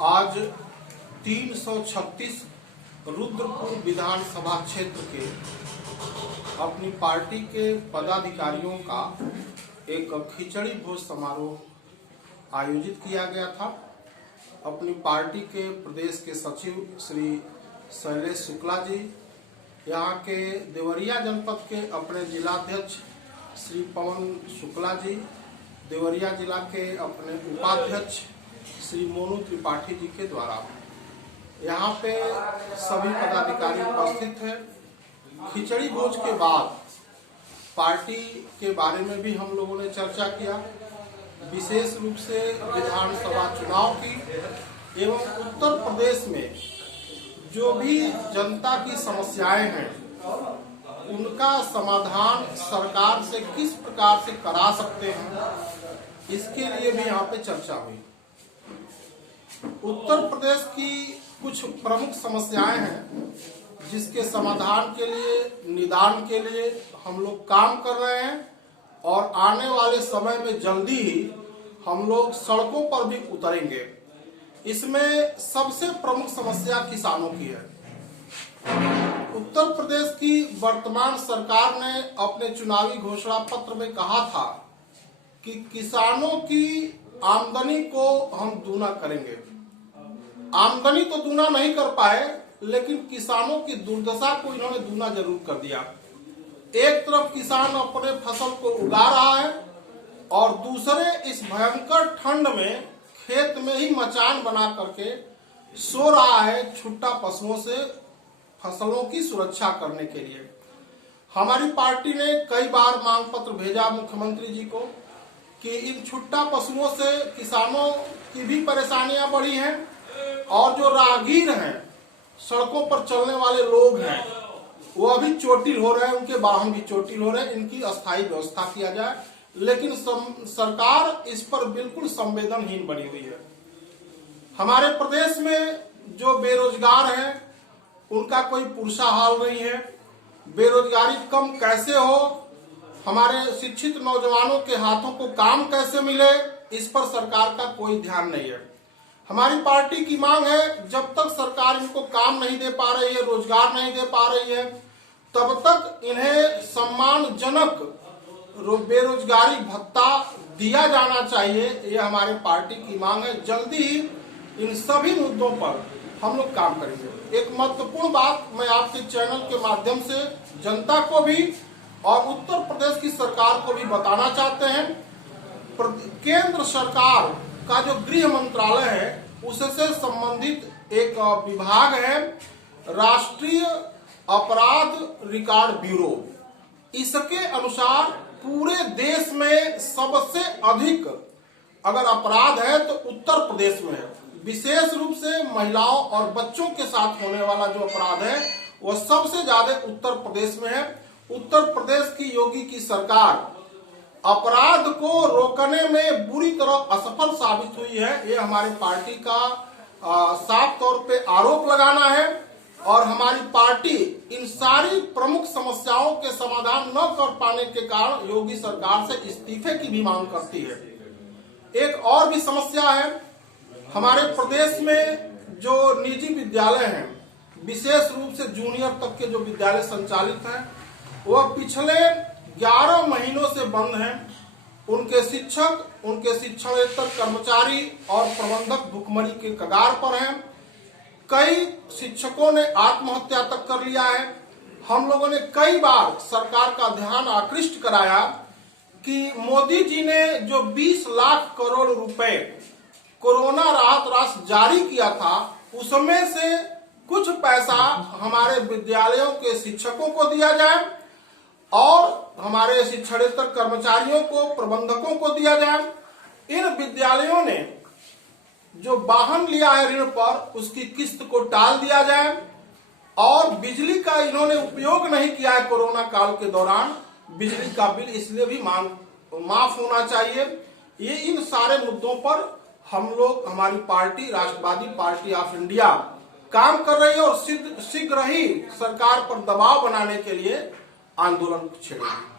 आज 336 रुद्रपुर विधानसभा क्षेत्र के अपनी पार्टी के पदाधिकारियों का एक खिचड़ी भोज समारोह आयोजित किया गया था। अपनी पार्टी के प्रदेश के सचिव श्री शैलेश शुक्ला जी, यहाँ के देवरिया जनपद के अपने जिलाध्यक्ष श्री पवन शुक्ला जी, देवरिया जिला के अपने उपाध्यक्ष श्री मोनू त्रिपाठी जी के द्वारा यहाँ पे सभी पदाधिकारी उपस्थित हैं। खिचड़ी भोज के बाद पार्टी के बारे में भी हम लोगों ने चर्चा किया, विशेष रूप से विधानसभा चुनाव की एवं उत्तर प्रदेश में जो भी जनता की समस्याएं हैं उनका समाधान सरकार से किस प्रकार से करा सकते हैं, इसके लिए भी यहाँ पे चर्चा हुई। उत्तर प्रदेश की कुछ प्रमुख समस्याएं हैं जिसके समाधान के लिए, निदान के लिए हम लोग काम कर रहे हैं और आने वाले समय में जल्दी ही हम लोग सड़कों पर भी उतरेंगे। इसमें सबसे प्रमुख समस्या किसानों की है। उत्तर प्रदेश की वर्तमान सरकार ने अपने चुनावी घोषणा पत्र में कहा था कि किसानों की आमदनी को हम दूना करेंगे। आमदनी तो दूना नहीं कर पाए, लेकिन किसानों की दुर्दशा को इन्होंने दूना जरूर कर दिया। एक तरफ किसान अपने फसल को उगा रहा है और दूसरे इस भयंकर ठंड में खेत में ही मचान बना करके सो रहा है छुट्टा पशुओं से फसलों की सुरक्षा करने के लिए। हमारी पार्टी ने कई बार मांग पत्र भेजा मुख्यमंत्री जी को कि इन छुट्टा पशुओं से किसानों की भी परेशानियां बढ़ी हैं और जो राहगीर हैं, सड़कों पर चलने वाले लोग हैं, वो अभी चोटिल हो रहे हैं, उनके वाहन भी चोटिल हो रहे हैं। इनकी अस्थायी व्यवस्था किया जाए, लेकिन सरकार इस पर बिल्कुल संवेदनहीन बनी हुई है। हमारे प्रदेश में जो बेरोजगार हैं उनका कोई पुरसा हाल नहीं है। बेरोजगारी कम कैसे हो, हमारे शिक्षित नौजवानों के हाथों को काम कैसे मिले, इस पर सरकार का कोई ध्यान नहीं है। हमारी पार्टी की मांग है, जब तक सरकार इनको काम नहीं दे पा रही है, रोजगार नहीं दे पा रही है, तब तक इन्हें सम्मानजनक बेरोजगारी भत्ता दिया जाना चाहिए। ये हमारे पार्टी की मांग है। जल्दी ही इन सभी मुद्दों पर हम लोग काम करेंगे। एक महत्वपूर्ण बात मैं आपके चैनल के माध्यम से जनता को भी और उत्तर प्रदेश की सरकार को भी बताना चाहते हैं। केंद्र सरकार का जो गृह मंत्रालय है उससे संबंधित एक विभाग है, राष्ट्रीय अपराध रिकॉर्ड ब्यूरो। इसके अनुसार पूरे देश में सबसे अधिक अगर अपराध है तो उत्तर प्रदेश में है। विशेष रूप से महिलाओं और बच्चों के साथ होने वाला जो अपराध है वो सबसे ज्यादा उत्तर प्रदेश में है। उत्तर प्रदेश की योगी की सरकार अपराध को रोकने में बुरी तरह असफल साबित हुई है। ये हमारी पार्टी का साफ तौर पे आरोप लगाना है और हमारी पार्टी इन सारी प्रमुख समस्याओं के समाधान न कर पाने के कारण योगी सरकार से इस्तीफे की भी मांग करती है। एक और भी समस्या है, हमारे प्रदेश में जो निजी विद्यालय हैं, विशेष रूप से जूनियर तक के जो विद्यालय संचालित हैं, वह पिछले 11 महीनों से बंद हैं। उनके शिक्षक, उनके शिक्षणेतर कर्मचारी और प्रबंधक भुखमरी के कगार पर हैं। कई शिक्षकों ने आत्महत्या तक कर लिया है। हम लोगों ने कई बार सरकार का ध्यान आकृष्ट कराया कि मोदी जी ने जो 20 लाख करोड़ रुपए कोरोना राहत राशि जारी किया था, उसमें से कुछ पैसा हमारे विद्यालयों के शिक्षकों को दिया जाए और हमारे शिक्षणेतर कर्मचारियों को, प्रबंधकों को दिया जाए। इन विद्यालयों ने जो वाहन लिया है ऋण पर, उसकी किस्त को टाल दिया जाए और बिजली का इन्होंने उपयोग नहीं किया है कोरोना काल के दौरान, बिजली का बिल इसलिए भी माफ होना चाहिए। ये इन सारे मुद्दों पर हम लोग, हमारी party Rashtravadi party of India काम कर रही है और शीघ्र ही सरकार पर दबाव बनाने के लिए आंदोलन छेड़ेगी।